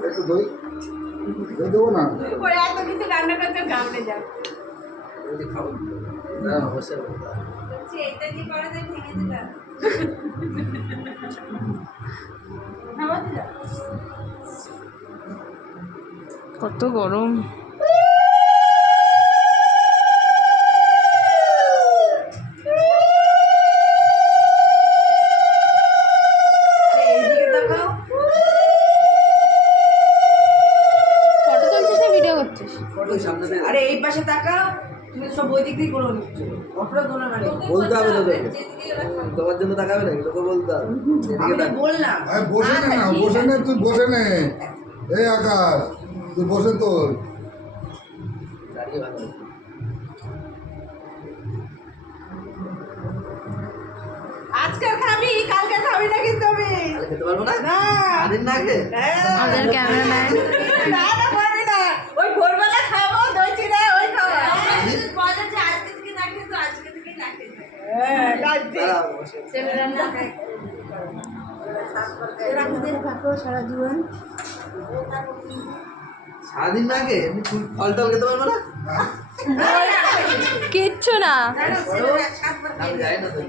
একটু দই দই দেবো না পরে এত কিছু রান্না করতে গামলে যাও খাবো না বসে এটা কি করে দেয় ভেঙে দিলাম খাওয়া দিলাম কত গরম। ফটো তুলছিস না ভিডিও করছিস? আরে এই পাশে তাকাও তুমি সব ওই দিক দিয়ে করে নিচ্ছ অপরা তোলা মানে বলতে হবে তোকে তোমার জন্য তাকাবে নাকি তোকে বলতে হবে এদিকে তাকা বললাম বসে নে না বসে নে তুই বসে নে এই আকাশ তুই বসে তোল দাঁড়িয়ে ভালো আজকে খাবি কালকে খাবি না কিন্তু আমি তাহলে খেতে পারবো না না আদিন না খেয়ে আমাদের ক্যামেরাম্যান না না পারবি না ওই ভোরবেলা খাবো দই চিড়া ওই খাবো বলে যে আজকে থেকে না খেয়ে তো আজকে থেকে না খেয়ে হ্যাঁ কাজে ছেলেরা না খায় এরা কিদিন থাকো সারা জীবন সারাদিন না খেয়ে এমনি ফল টল খেতে পারবো না কিচ্ছু না। আমি যাই না তো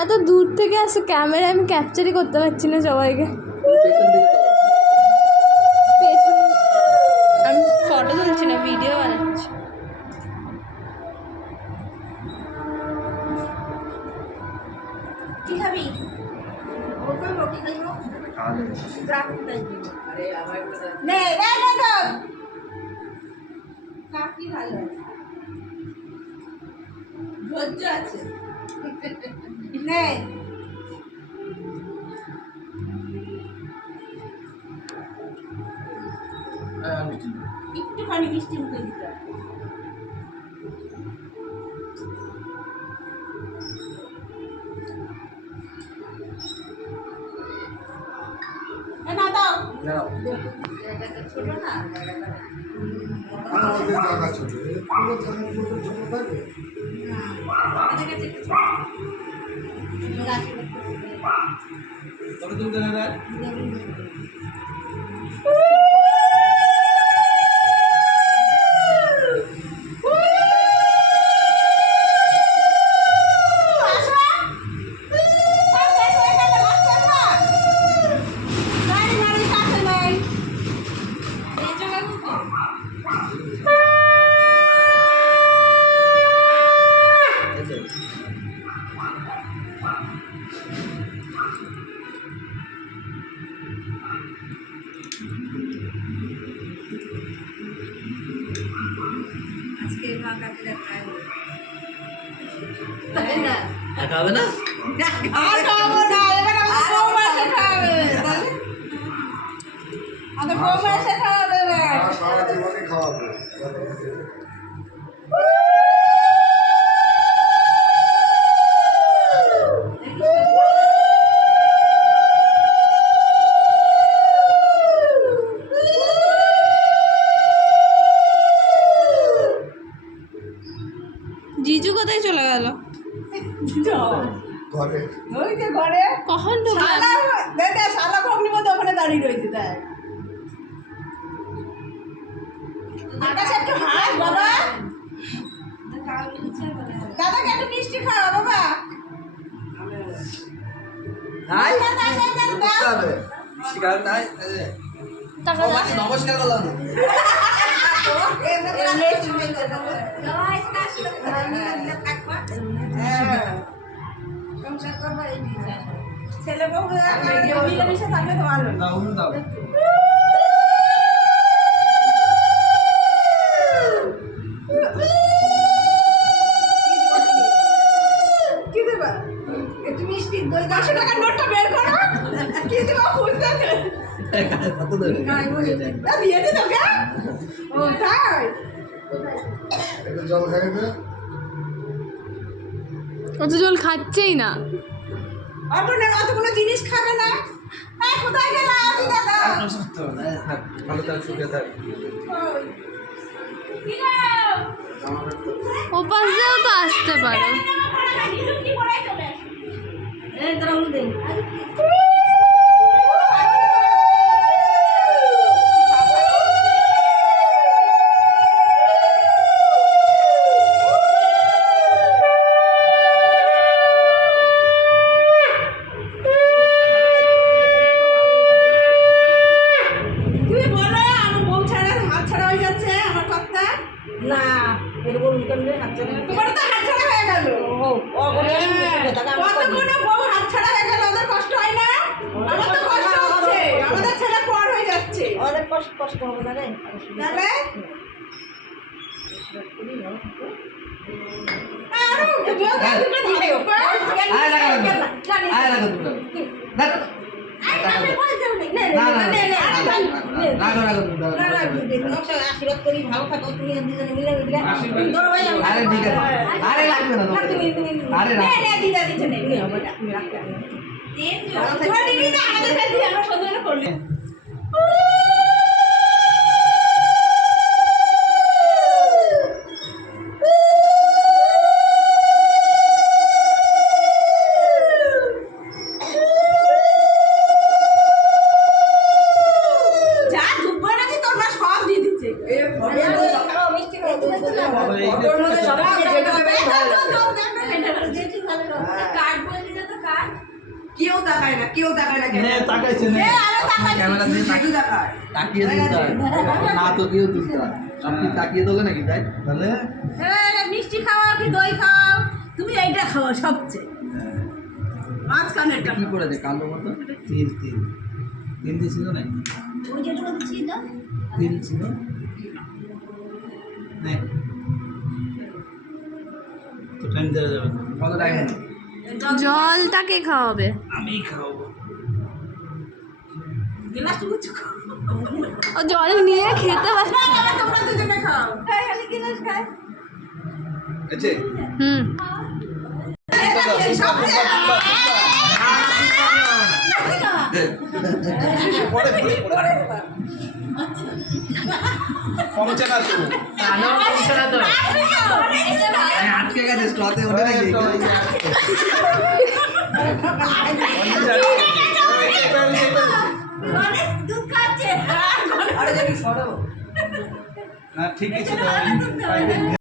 এত দূর থেকে আসে ক্যামেরা আমি ক্যাপচারই করতে পারছি না সবাইকে। পেছন দিকে তো পেছন আমি ফটো তুলছি না ভিডিও বানাচ্ছি। কি খাবি ও কই রুটি খাইবো খাওয়ালে যা তাই দিব আরে আমার নে নে নে তো কাকি ভালো ধৈর্য আছে নে একটুখানি মিষ্টি মুখে দিতে না দাও না ছোট না আমাদের জায়গা ছোট পুরো জায়গা ছোট থাকে আমাদের কাছে একটু তবে তুমি কেন দেয় আজকে মা কাকে দেখায় তাই না খাবে না আর খাবো না এবার আমাদের বৌমা এসে খাবে আমাদের বৌমা এসে খাওয়াবে আর সারা জীবনে খাওয়াবো জিজু কোথায় চলে গেল? ঘরে ওই যে ঘরে কখন ঢুকলাম? শালা দেখ শালা ভগ্নি মধ্যে ওখানে দাঁড়িয়ে রয়েছে দেখ আকাশ একটু হাস বাবা দাদাকে একটু মিষ্টি খাওয়া বাবা নাই দাদা, দাদা, দাদা। খাবে মিষ্টি খাবে নাই টাকা ও মাসি নমস্কার করলাম না ছেলে বউ মিলেমিশে থাকলে তো ভালো না উনি দাও কি দেবা একটু মিষ্টি 10 টাকার নোটটা বের করো কি দেবা খুঁজতে কত দেবে দিয়েছে তোকে ও তাই একটু জল খাইবে অত জল খাচ্ছেই না। অপর্ণার অত কোনো জিনিস খাবে না। কোথায় গেল দাদা? ভালো থাক, সুখে থাক। ও পাশ দিয়েও তো আসতে পারো। তুমি বলো আমার বউ ছাড়া হাত ছাড়া হয়ে যাচ্ছে আমার কথা। না এরকম কেমনে হাতটা তোমার তো হাত ছাড়া হয়ে গেল। কতগুলো বউ হাত ছাড়া হয়ে গেল, ওদের কষ্ট হয় না? আমার তো কষ্ট হচ্ছে, আমাদের ছেলে পর হয়ে যাচ্ছে। অনেক কষ্ট কষ্ট হবে না রে তাহলে আরো দুটো দিলে আয় লাগা তুমি। না আশীর্বাদ করি ভালো থাকো তুমি দুজনে মিলে মিলে ধরো ভাই আরে ঠিক আছে, আরে লাগবে না তোমার। আরে রাখ। দিদা দিচ্ছে নেই তুমি রাখতে তোরা দিবি না আমাদের কাছে আমরা সন্ধান করলি। যা দুপুরে নাকি তোর মা সব দিয়ে দিচ্ছে। মিষ্টি খাই ওর মধ্যে সবাই যেটা বেশ ভালো কেউ তাকায় না, কেউ তাকায় না। নে তাকাইছে নে। ক্যামেরা দিয়ে তাকিয়ে দিতে হয়। না তো কেউ দিতে হয়। আপনি তাকিয়ে দোলে নাকি তাই? তাহলে মিষ্টি খাওয়া কি দই খাও, তুমি এইটা খাওয়া সবচেয়ে মাঝখানেরটা। কি করেছে কালো মতো? তিল দিছিল নাকি? ওই যেটা ছিল তিল ছিল। নে তো টাইম দেওয়া যাবে না। কত টাইম? জলটাকে খাওয়াবে। আমি খাওয়াবো। গিলাসটুকু চুকো। ও জল নিয়ে খেতে পারছে। তোমরা দুজনে খাও। খালি গিলাস খায়। আছে? হুম। কমছে না তো। আটকে গেছে স্ট্রতে ওঠে নাকি? দুধ খাচ্ছে। না ঠিকই ছিল।